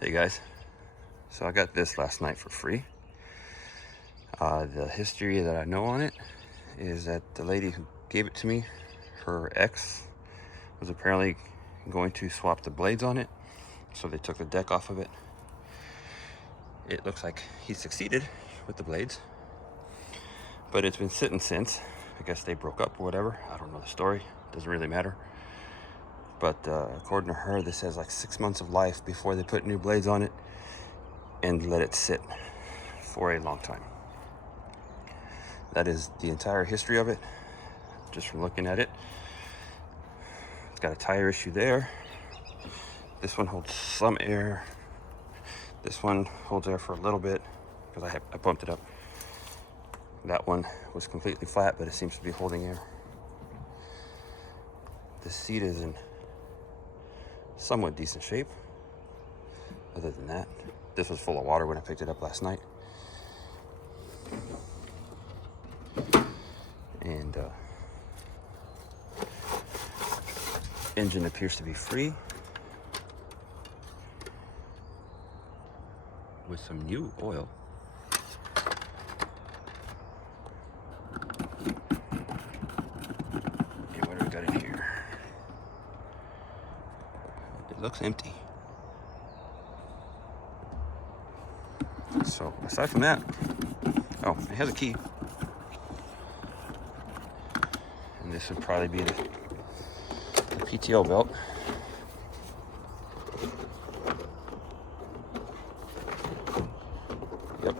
Hey guys, so I got this last night for free. The history that I know on it is that the lady who gave it to me, her ex, was apparently going to swap the blades on it, so they took the deck off of it. It looks like he succeeded with the blades, but it's been sitting since. I guess they broke up or whatever. I don't know the story, doesn't really matter. But according to her, this has like 6 months of life before they put new blades on it and let it sit for a long time. That is the entire history of it, just from looking at it. It's got a tire issue there. This one holds some air. This one holds air for a little bit because I pumped it up. That one was completely flat, but it seems to be holding air. The seat is in somewhat decent shape. Other than that, this was full of water when I picked it up last night. And engine appears to be free with some new oil. And what do we got in here? It looks empty. So aside from that, oh, it has a key. And this would probably be the PTO belt. Yep.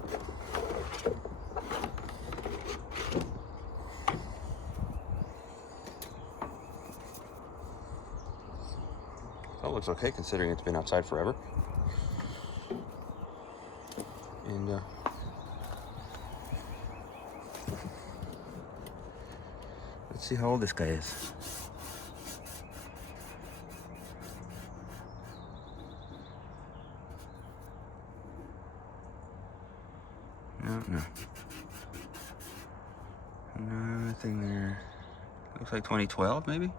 That looks okay considering it's been outside forever. And let's see how old this guy is. No. Nothing there. Looks like 2012 maybe?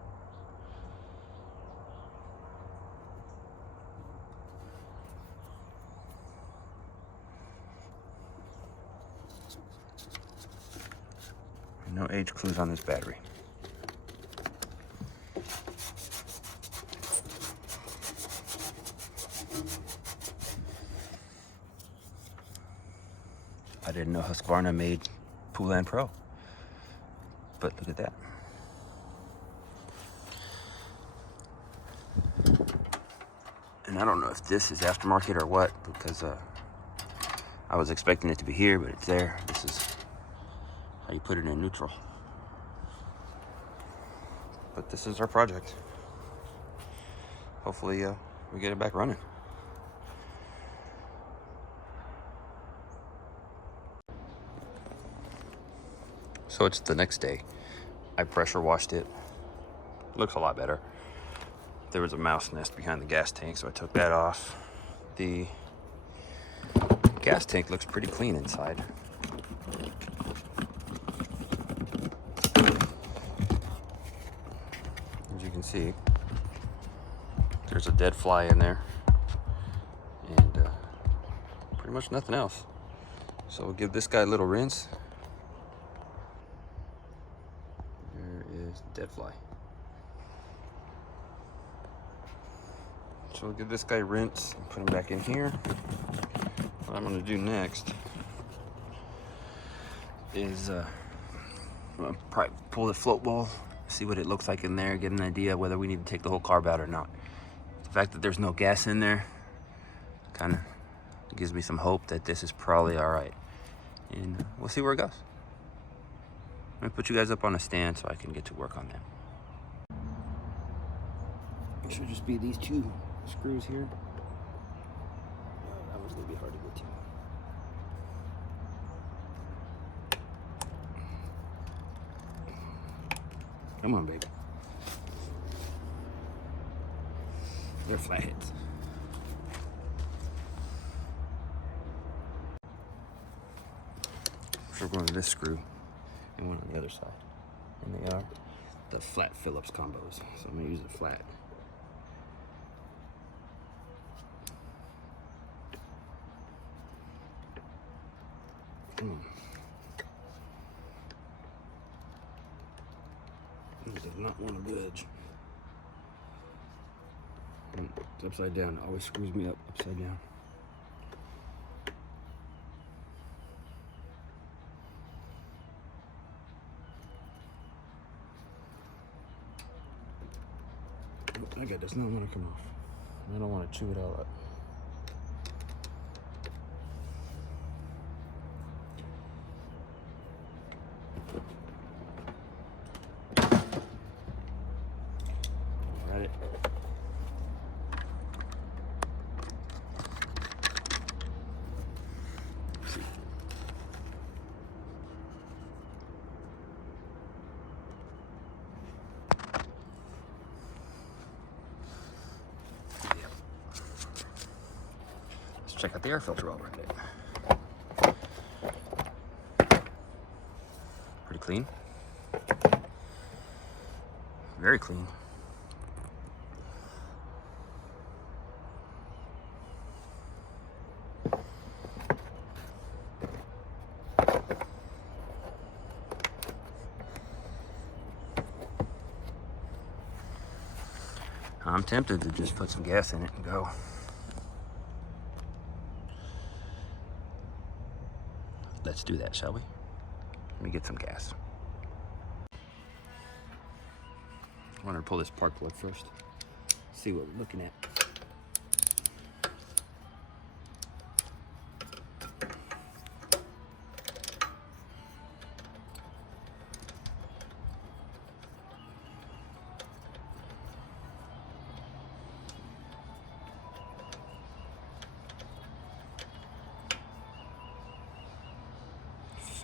No age clues on this battery. I didn't know Husqvarna made Poulan Pro, but look at that. And I don't know if this is aftermarket or what, because I was expecting it to be here, but it's there. This is how you put it in neutral. But this is our project. Hopefully we get it back running. So it's the next day. I pressure washed it. Looks a lot better. There was a mouse nest behind the gas tank, so I took that off. The gas tank looks pretty clean inside. As you can see, there's a dead fly in there, and pretty much nothing else. So we'll give this guy a little rinse. There is the dead fly. So we'll give this guy a rinse and put him back in here. What I'm gonna do next is probably pull the float bowl, see what it looks like in there, get an idea whether we need to take the whole carb out or not. The fact that there's no gas in there kind of gives me some hope that this is probably all right. And we'll see where it goes. I'm gonna put you guys up on a stand so I can get to work on them. It should just be these two screws here. That one's gonna be hard to get to. Come on, baby. They're flatheads. So we're going to this screw and one on the other side. And they are the flat Phillips combos. So I'm gonna use a flat. Come on. It does not want to budge. It's upside down. It always screws me up upside down. Oh, that guy does not want to come off. I don't want to chew it all up. Alright. See. Check out the air filter while we're at it. Pretty clean. Very clean. I'm tempted to just put some gas in it and go. Let's do that, shall we? Let me get some gas. I wanted to pull this spark plug first. See what we're looking at.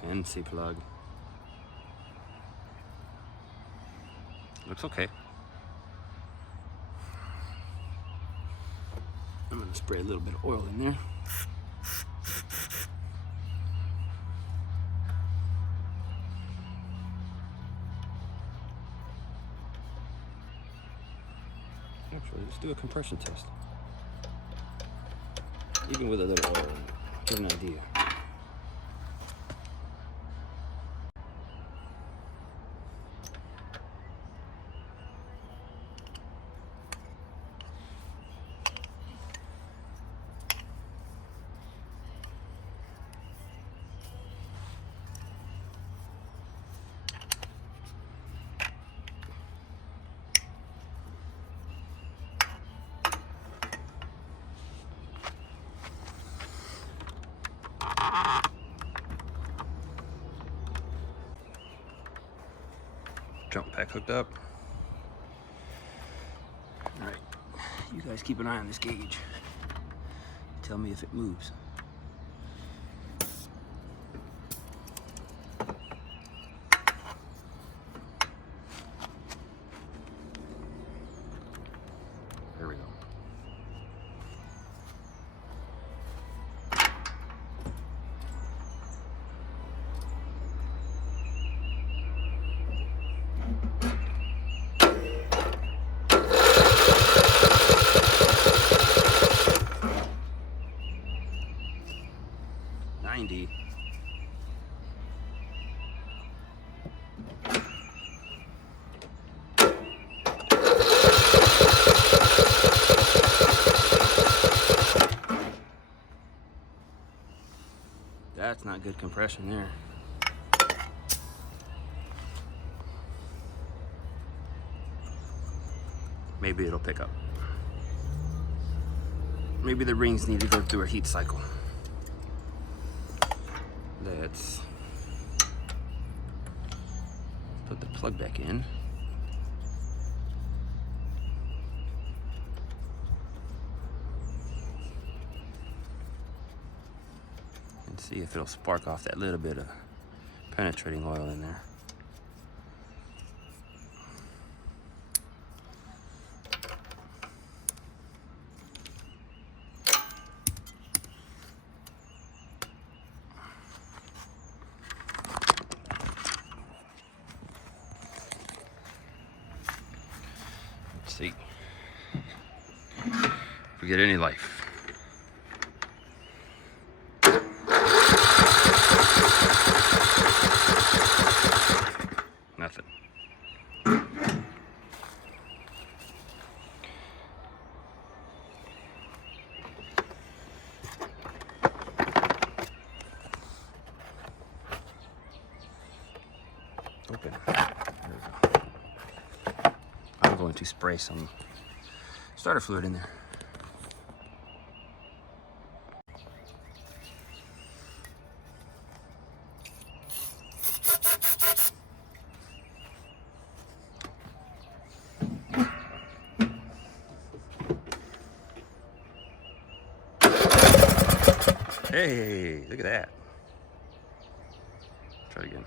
Fancy plug. Looks okay. I'm gonna spray a little bit of oil in there. Actually, let's do a compression test. Even with a little oil in it. Get an idea. Jump pack hooked up. All right, you guys keep an eye on this gauge. Tell me if it moves. There we go. That's not good compression there. Maybe it'll pick up. Maybe the rings need to go through a heat cycle. Let's put the plug back in. And see if it'll spark off that little bit of penetrating oil in there. See if we get any life. going to spray some starter fluid in there. Hey, look at that. Try it again.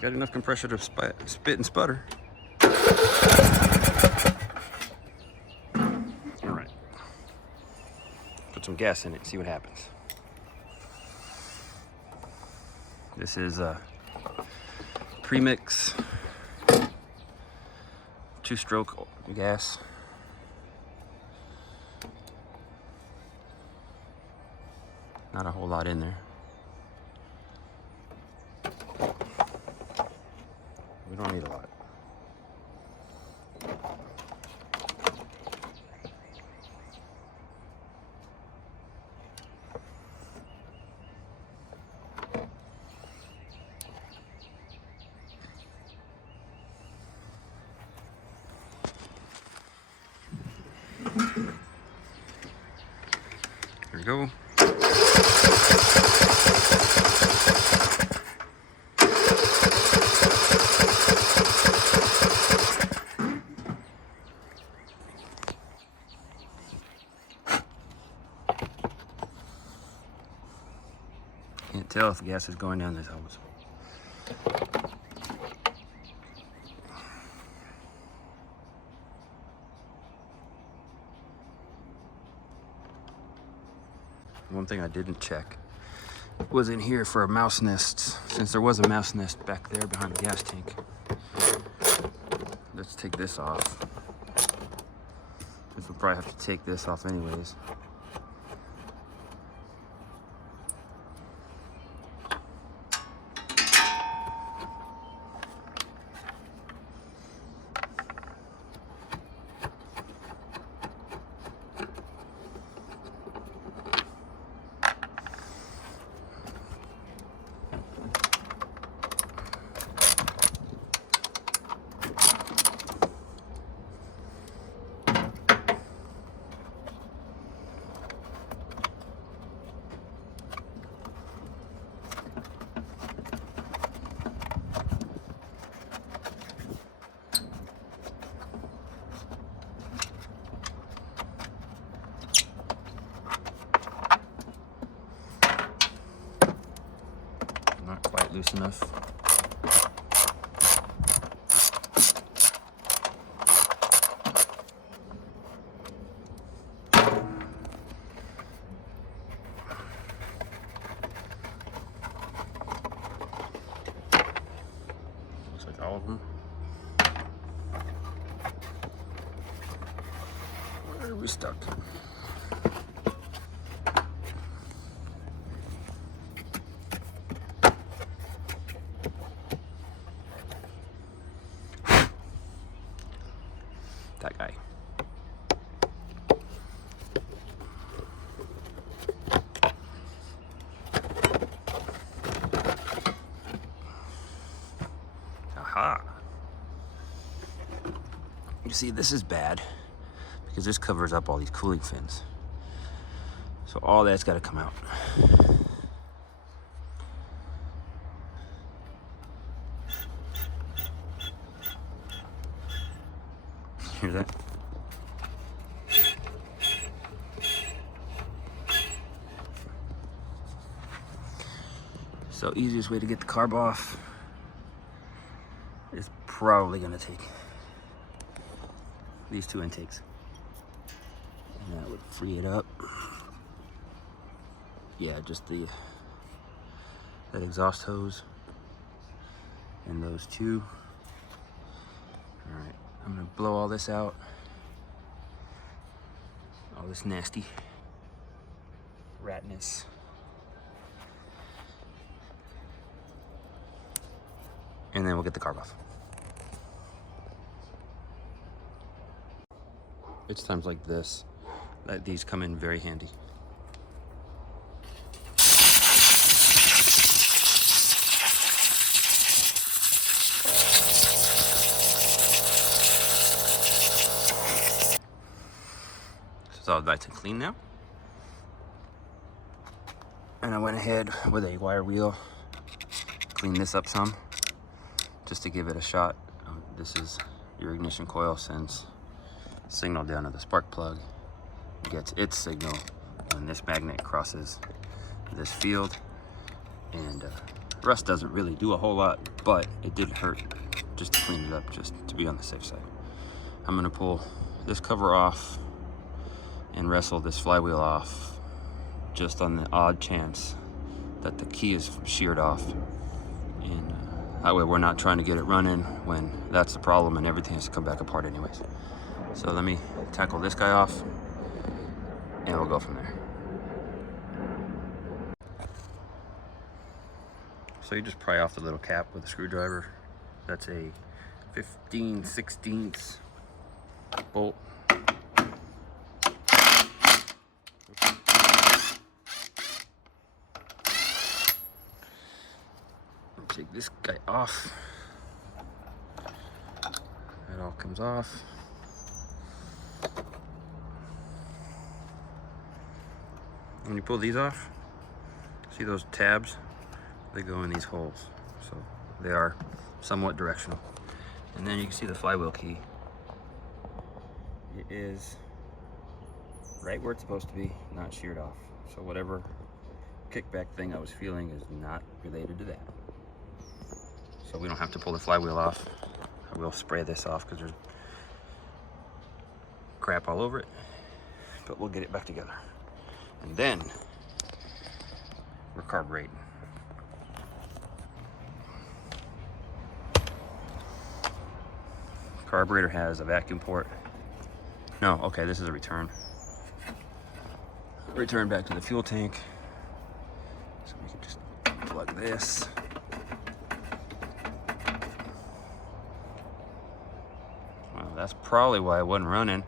Got enough compressor to spit and sputter. All right. Put some gas in it and see what happens. This is a premix 2-stroke gas. Not a whole lot in there. We don't need a lot. There we go. Can't tell if the gas is going down this hose. One thing I didn't check was in here for a mouse nest, since there was a mouse nest back there behind the gas tank. Let's take this off. We'll probably have to take this off anyways. Not quite loose enough. Looks like all of them. Where are we stuck? That guy. Aha. You see, this is bad because this covers up all these cooling fins. So all that's got to come out. Hear that? So easiest way to get the carb off is probably gonna take these two intakes. And that would free it up. Yeah, just that exhaust hose and those two. All right. I'm gonna blow all this out. All this nasty ratness. And then we'll get the carb off. It's times like this these come in very handy. It's all nice and clean now. And I went ahead with a wire wheel, cleaned this up some, just to give it a shot. This is your ignition coil, sends signal down to the spark plug, gets its signal when this magnet crosses this field. And rust doesn't really do a whole lot, but it didn't hurt just to clean it up, just to be on the safe side. I'm gonna pull this cover off and wrestle this flywheel off, just on the odd chance that the key is sheared off. And that way we're not trying to get it running when that's the problem and everything has to come back apart anyways. So let me tackle this guy off and we'll go from there. So you just pry off the little cap with a screwdriver. That's a 15/16 bolt. Take this guy off. That all comes off. When you pull these off, see those tabs? They go in these holes. So they are somewhat directional. And then you can see the flywheel key. It is right where it's supposed to be, not sheared off. So whatever kickback thing I was feeling is not related to that. So we don't have to pull the flywheel off. I will spray this off because there's crap all over it, but we'll get it back together. And then we're carbureting. Carburetor has a vacuum port. No, okay, this is a return. Return back to the fuel tank. So we can just plug this. Well, that's probably why it wasn't running.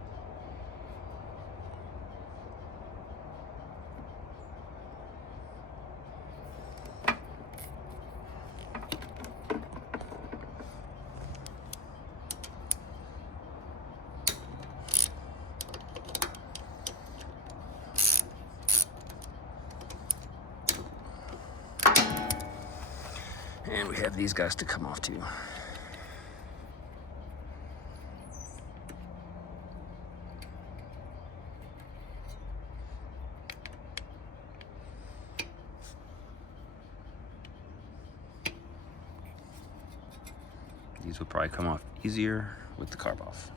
And we have these guys to come off too. These will probably come off easier with the carb off.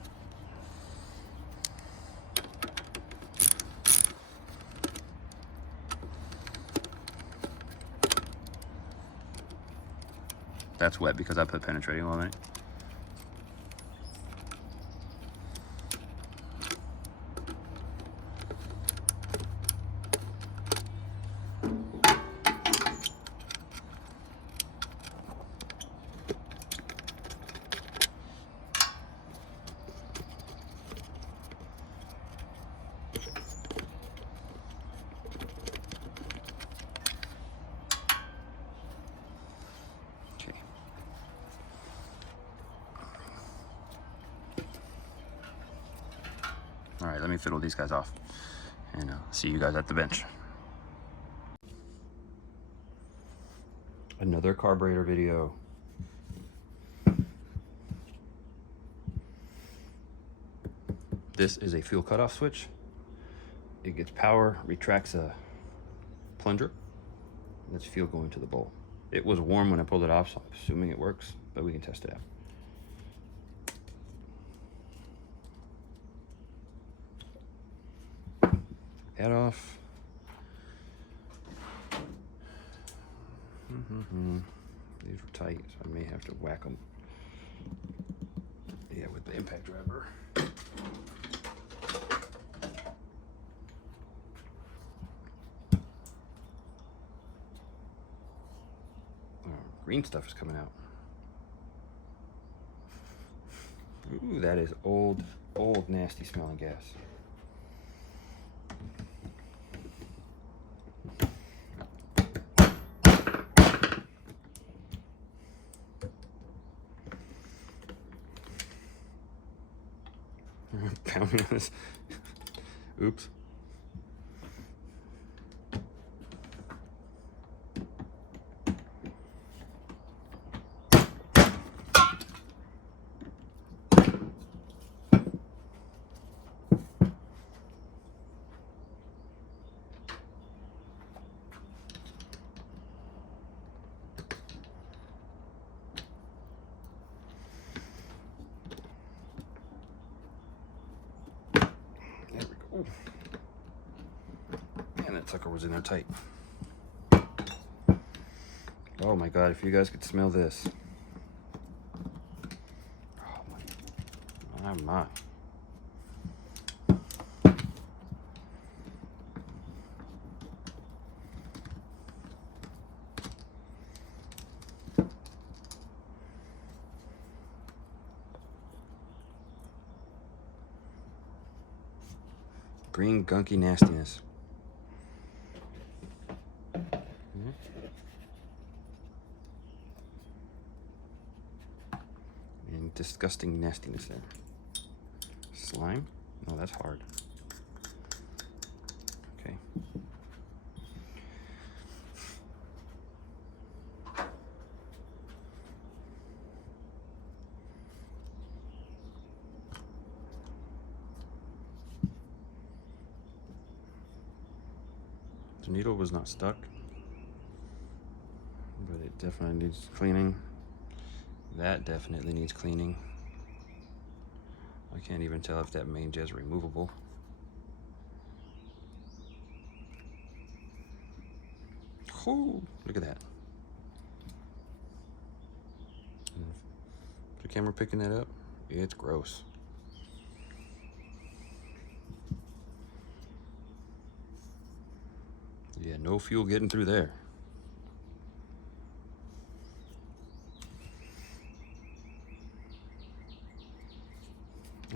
That's wet because I put penetrating oil in it. All right, let me fiddle these guys off and see you guys at the bench. Another carburetor video. This is a fuel cutoff switch. It gets power, retracts a plunger. That's fuel going to the bowl. It was warm when I pulled it off, so I'm assuming it works, but we can test it out. Head off. These were tight, so I may have to whack them. Yeah, with the impact driver. Green stuff is coming out. Ooh, that is old, nasty smelling gas. pounding on this. Oops. Ooh. Man, that sucker was in there tight. Oh my God, if you guys could smell this. Oh my. Green gunky nastiness. And disgusting nastiness there. Slime? No, that's hard. Okay. The needle was not stuck, but it definitely needs cleaning. That definitely needs cleaning. I can't even tell if that mange is removable. Whoo, look at that. Is the camera picking that up? It's gross. Yeah, no fuel getting through there.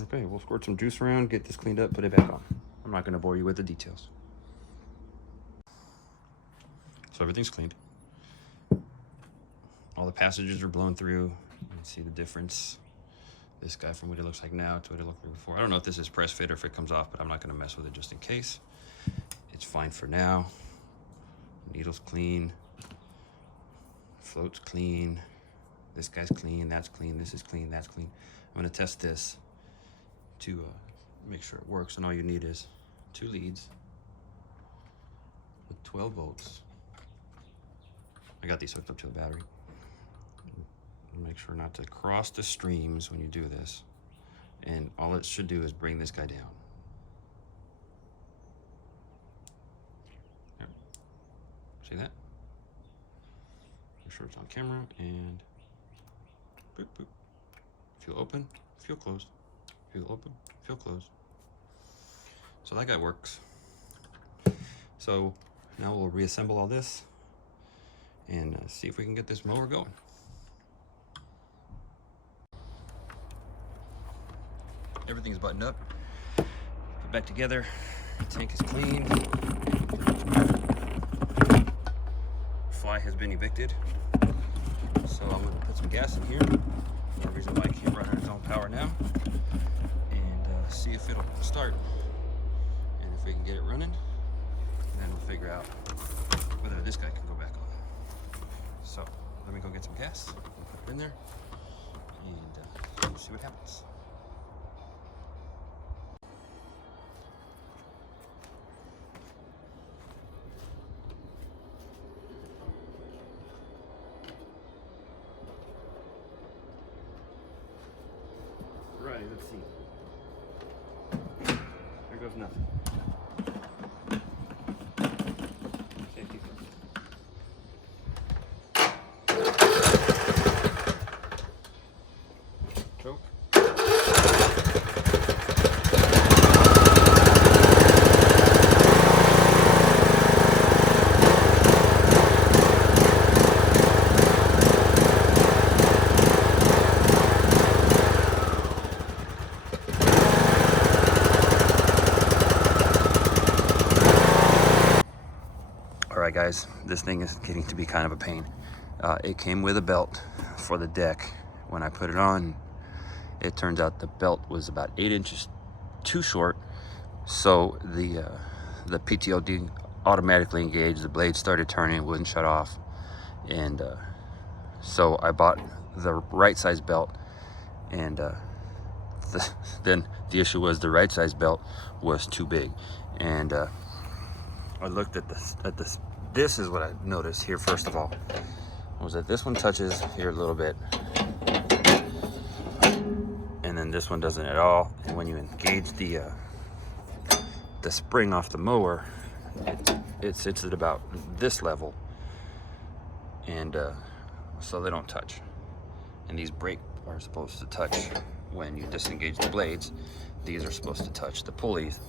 Okay, we'll squirt some juice around, get this cleaned up, put it back on. I'm not gonna bore you with the details. So everything's cleaned. All the passages are blown through. You can see the difference. This guy from what it looks like now to what it looked like before. I don't know if this is press fit or if it comes off, but I'm not gonna mess with it just in case. It's fine for now. Needle's clean. Float's clean. This guy's clean, that's clean, this is clean, that's clean. I'm gonna test this to make sure it works, and all you need is 2 leads with 12 volts. I got these hooked up to the battery. Make sure not to cross the streams when you do this, and all it should do is bring this guy down. There. See that? Make sure it's on camera, and boop, boop. Feel open, feel closed. Feel open, feel closed. So that guy works. So now we'll reassemble all this and see if we can get this mower going. Everything's buttoned up, put back together. The tank is clean. Fly has been evicted. So I'm gonna put some gas in here. No reason why I can't run on its own power now. And see if it'll start. And if we can get it running, then we'll figure out whether this guy can go back on. So let me go get some gas, put it in there, and we'll see what happens. Right, let's see. There goes nothing. Safety first. Choke. Alright guys, this thing is getting to be kind of a pain. It came with a belt for the deck. When I put it on, it turns out the belt was about 8 inches too short, so the PTO didn't automatically engage. The blade started turning, it wouldn't shut off, and so I bought the right size belt, and then the issue was the right size belt was too big, and I looked at this. This is what I noticed here first of all, was that this one touches here a little bit, and then this one doesn't at all. And when you engage the spring off the mower, it sits at about this level, and so they don't touch. And these brake are supposed to touch when you disengage the blades. These are supposed to touch the pulleys,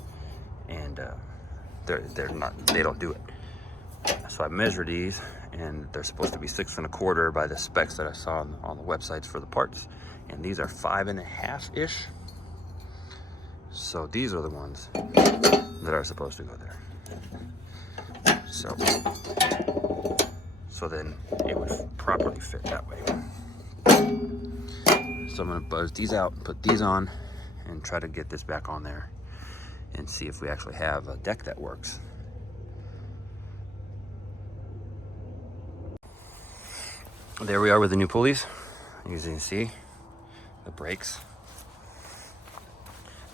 and they're not. They don't do it. So I measured these, and they're supposed to be 6 1/4 by the specs that I saw on the websites for the parts, and these are 5 1/2 ish. So these are the ones that are supposed to go there. So then it would properly fit that way. So I'm gonna buzz these out and put these on and try to get this back on there and see if we actually have a deck that works. There we are with the new pulleys. As you can see, the brakes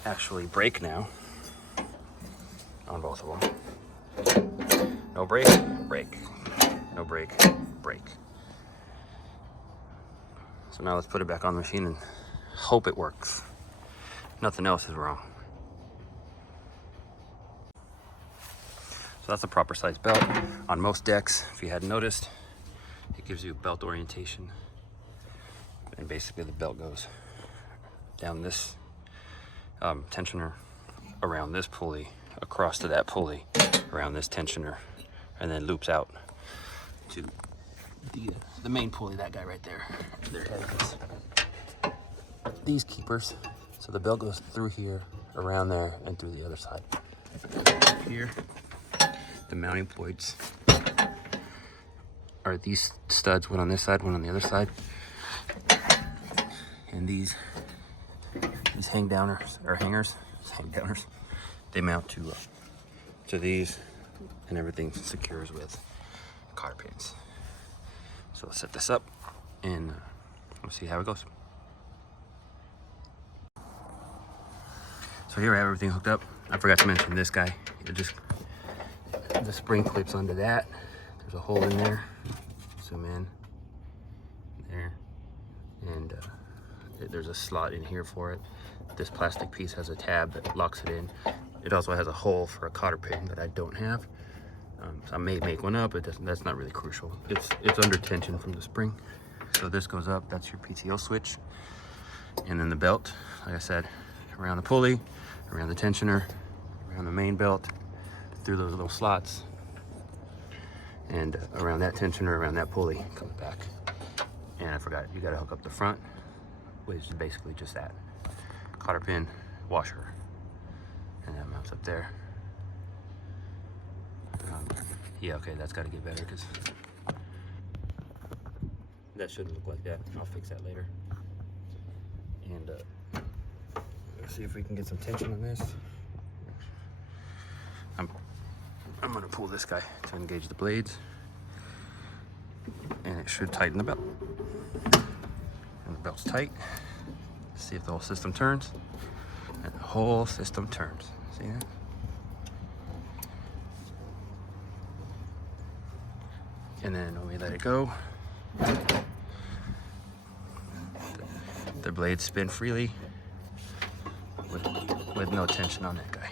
actually brake now on both of them. No brake, brake. No brake, brake. So now let's put it back on the machine and hope it works. Nothing else is wrong. So that's a proper size belt. On most decks, if you hadn't noticed, it gives you belt orientation. And basically the belt goes down this tensioner, around this pulley, across to that pulley, around this tensioner, and then loops out to the main pulley, that guy right there. There has these keepers. So the belt goes through here, around there, and through the other side. Here, the mounting points are these studs, one on this side, one on the other side. And these hang downers, or hangers, hang downers, they mount to these, and everything secures with cotter pins. So I'll set this up and we'll see how it goes. So here I have everything hooked up. I forgot to mention this guy. The spring clips onto that. There's a hole in there. Zoom in there, and there's a slot in here for it. This plastic piece has a tab that locks it in. It also has a hole for a cotter pin that I don't have. So I may make one up, but that's not really crucial. It's under tension from the spring. So this goes up, that's your PTO switch. And then the belt, like I said, around the pulley, around the tensioner, around the main belt, through those little slots, and around that tensioner, around that pulley, comes back. And I forgot, you gotta hook up the front, which is basically just that. Cotter pin, washer, and that mounts up there. Yeah, okay, that's got to get better because that shouldn't look like that. I'll fix that later. And let's see if we can get some tension on this. I'm gonna pull this guy to engage the blades, and it should tighten the belt. And the belt's tight. See if the whole system turns, and the whole system turns. See that? And then when we let it go, the blades spin freely with no tension on that guy.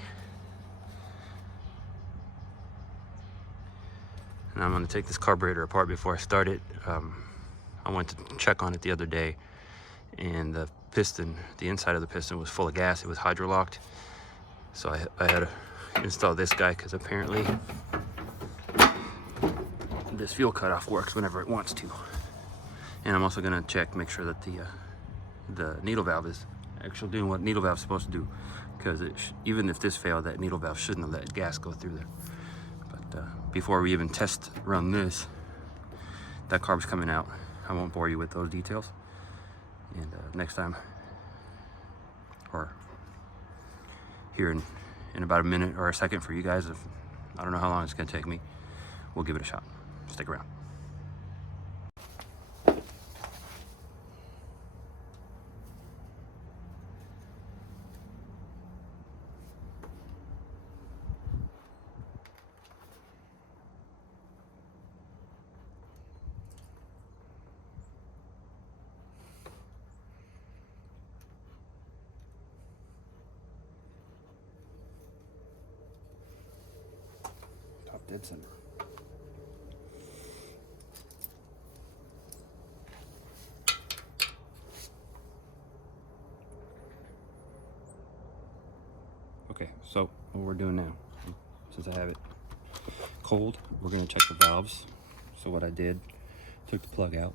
And I'm going to take this carburetor apart before I start it. I went to check on it the other day, and the piston, the inside of the piston was full of gas. It was hydrolocked. So I had to install this guy because apparently this fuel cutoff works whenever it wants to. And I'm also going to check, make sure that the needle valve is actually doing what needle valve is supposed to do, because even if this failed, that needle valve shouldn't have let gas go through there. But before we even test run this, that carb's coming out. I won't bore you with those details. And next time, or here in about a minute or a second for you guys. If I don't know how long it's gonna take me, we'll give it a shot. Stick around. Top dead center. Okay, so what we're doing now, since I have it cold, we're gonna check the valves. So what I did, took the plug out,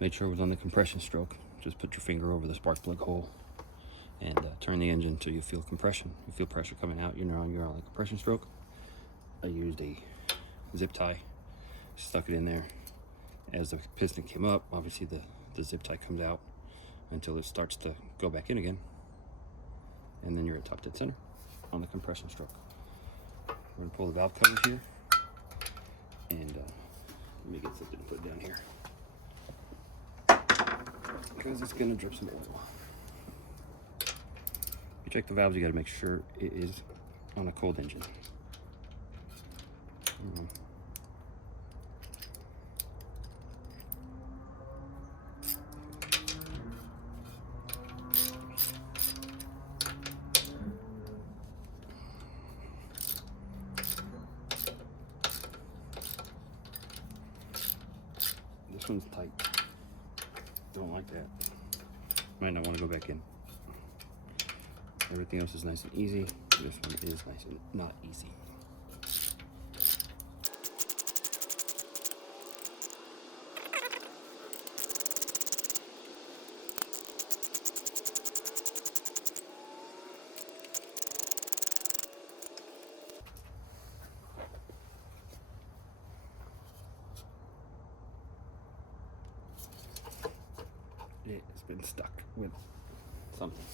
made sure it was on the compression stroke. Just put your finger over the spark plug hole and turn the engine till you feel compression. You feel pressure coming out, you're on the compression stroke. I used a zip tie, stuck it in there. As the piston came up, obviously the zip tie comes out until it starts to go back in again. And then you're at top dead center on the compression stroke. We're gonna pull the valve cover here, and let me get something to put down here because it's gonna drip some oil. You check the valves, you gotta make sure it is on a cold engine. This one's tight. Don't like that. Might not want to go back in. Everything else is nice and easy. This one is nice and not easy. It's been stuck with something.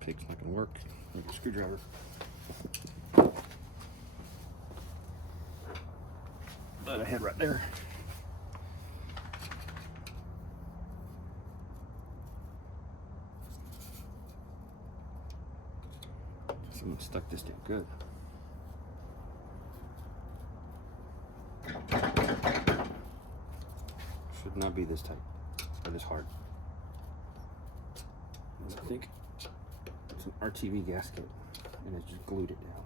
Pig's not gonna work. Make a screwdriver. That I had right there. Someone stuck this down good. Should not be this tight or this hard. I think it's an RTV gasket and it just glued it down.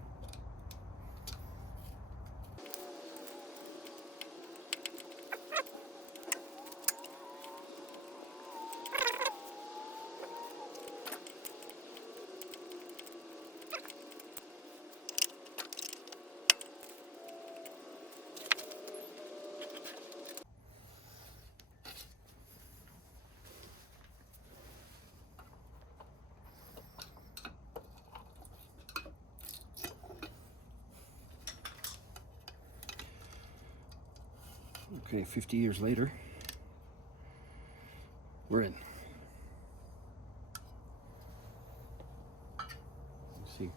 Okay, 50 years later, we're in. Let's see.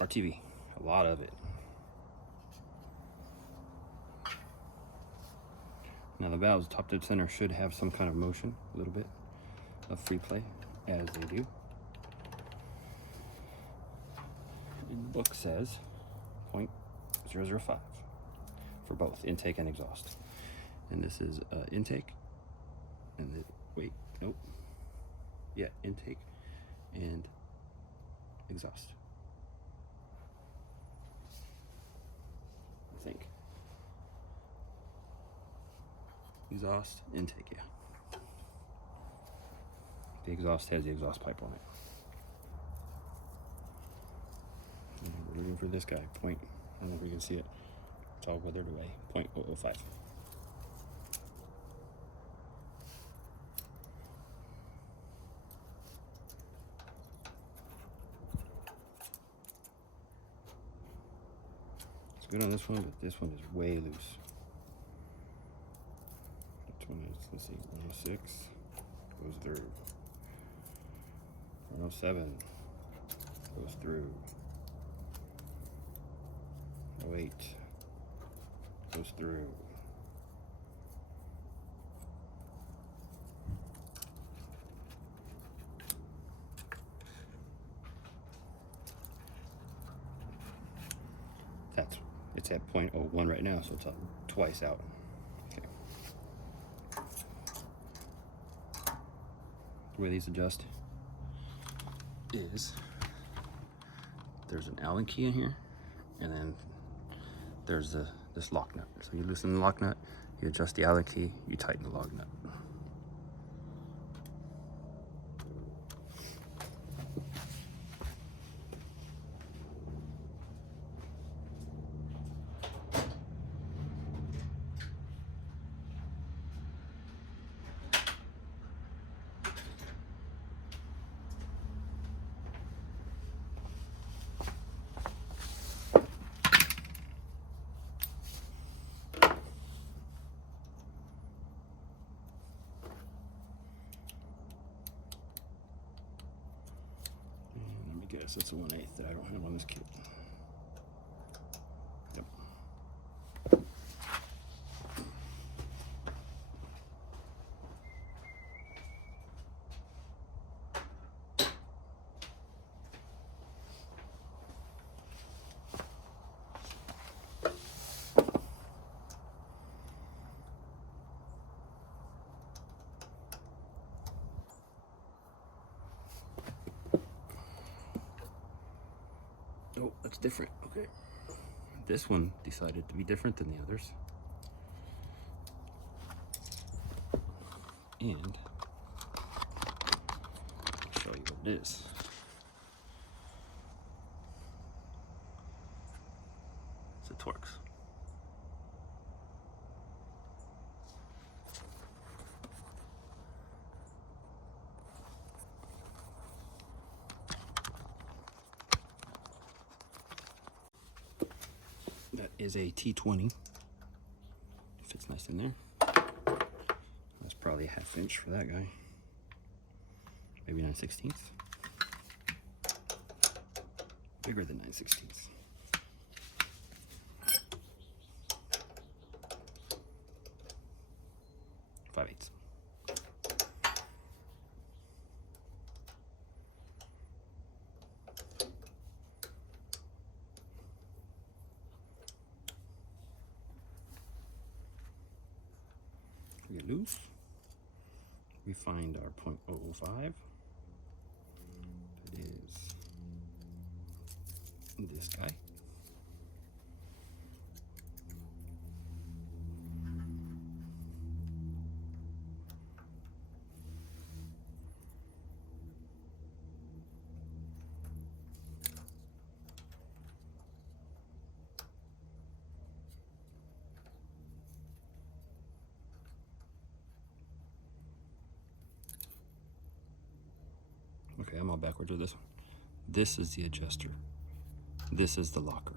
RTV, a lot of it. Now the valves, top dead center, should have some kind of motion, a little bit of free play, as they do. And the book says 0.005. For both intake and exhaust. And this is intake, and intake and exhaust. I think. Exhaust, intake, yeah. The exhaust has the exhaust pipe on it. And we're looking for this guy, I don't know if we can see it. It's all weathered away, 0.005. It's good on this one, but this one is way loose. 106 goes through. 107 goes through. 108 goes through. It's at 0.01 right now, so it's twice out. Okay. The way these adjust is there's an Allen key in here, and then there's this lock nut. So you loosen the lock nut, you adjust the Allen key, you tighten the lock nut. Guess it's a 1/8 that I don't have on this kit. Yep. Oh, that's different. Okay. This one decided to be different than the others. And I'll show you what it is. It's a Torx. That is a T20. Fits nice in there. That's probably a 1/2 inch for that guy. Maybe 9/16. Bigger than 9/16. Five-eighths. We get loose. We find our 0.005. It is this guy. Okay, I'm all backwards with this one. This is the adjuster. This is the locker.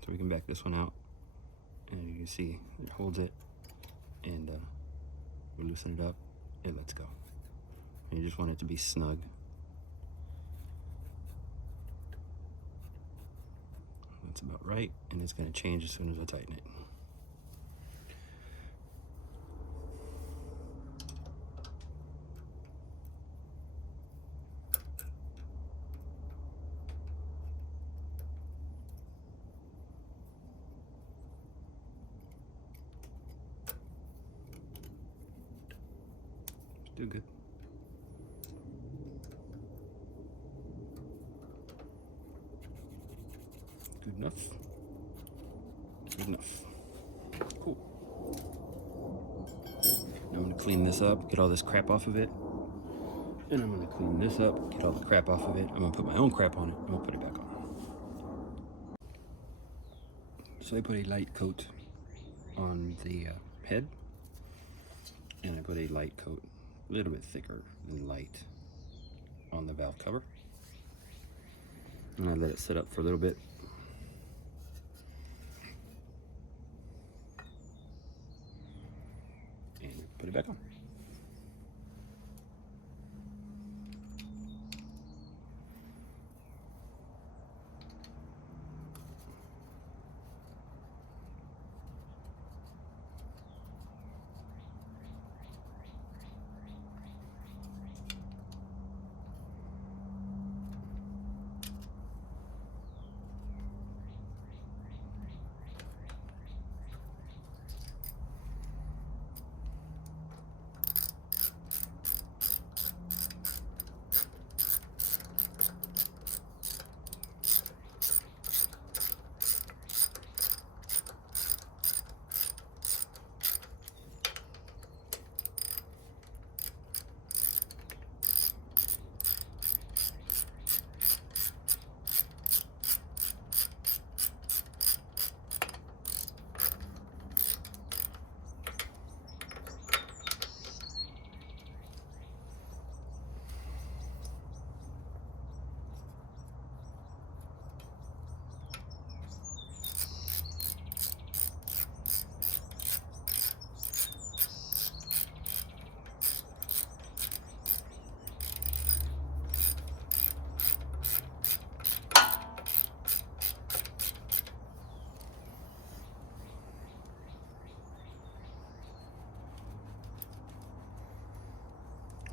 So we can back this one out, and you can see it holds it, and we loosen it up, it lets go. And you just want it to be snug. That's about right, and it's going to change as soon as I tighten it. Still good. Good enough. Good enough. Cool. Now I'm going to clean this up, get all this crap off of it. And I'm going to clean this up, get all the crap off of it. I'm going to put my own crap on it, and we'll put it back on. So I put a light coat on the head, and I put a light coat, a little bit thicker than light, on the valve cover. And I let it sit up for a little bit. And put it back on.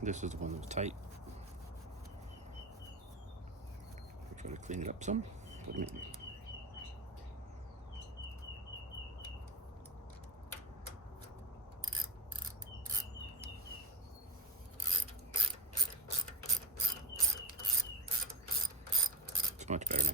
This is the one that was tight. We're trying to clean it up some. Put them in. It's much better now.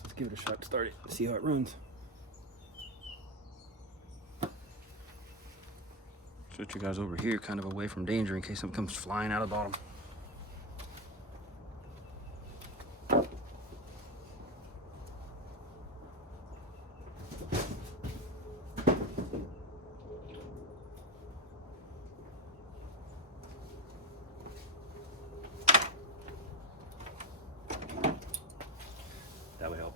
Let's give it a shot to start it, see how it runs. Switch you guys over here kind of away from danger in case something comes flying out of the bottom. That would help.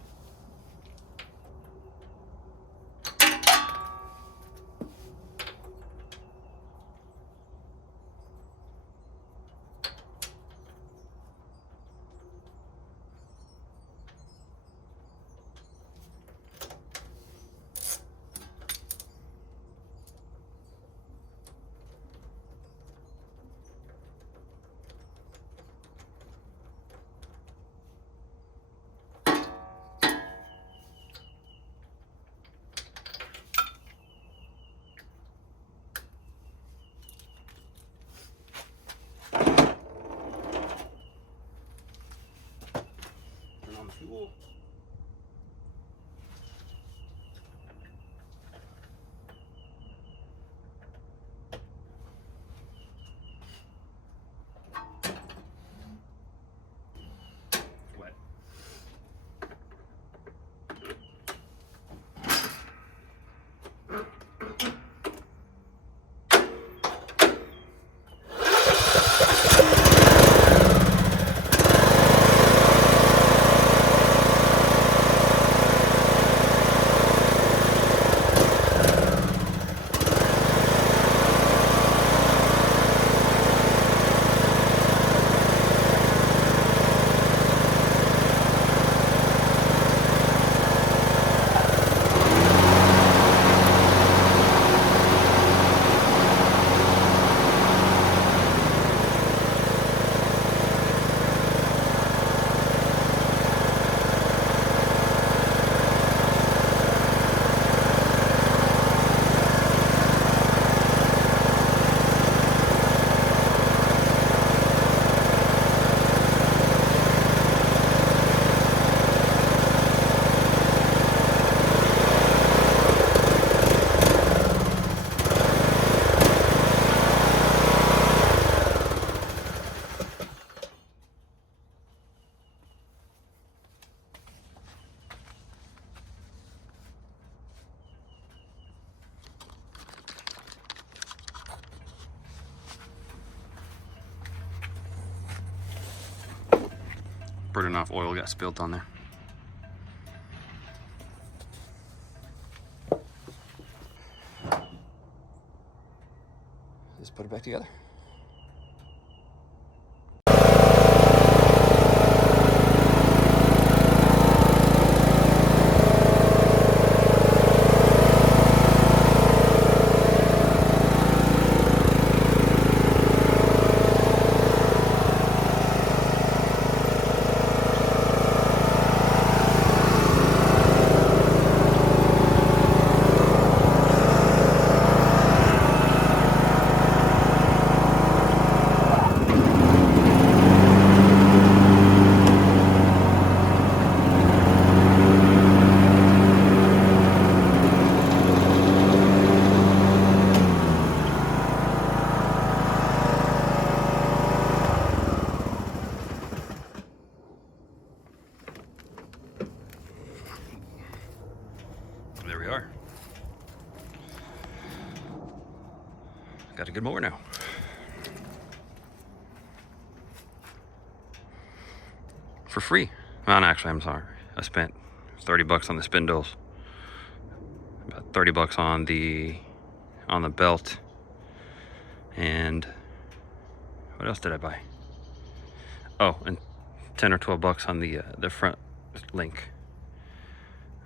burning off oil got spilled on there. Just put it back together. There we are. Got a good mower now. For free. Well, no, actually, I'm sorry. I spent 30 bucks on the spindles. About 30 bucks on the belt. And what else did I buy? Oh, and 10 or 12 bucks on the front link.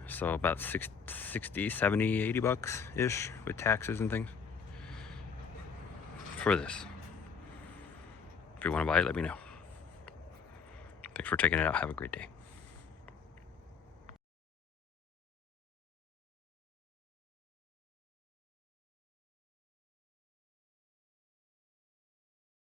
So about 60, 70, 80 bucks ish with taxes and things for this. If you want to buy it, let me know. Thanks for checking it out. Have a great day.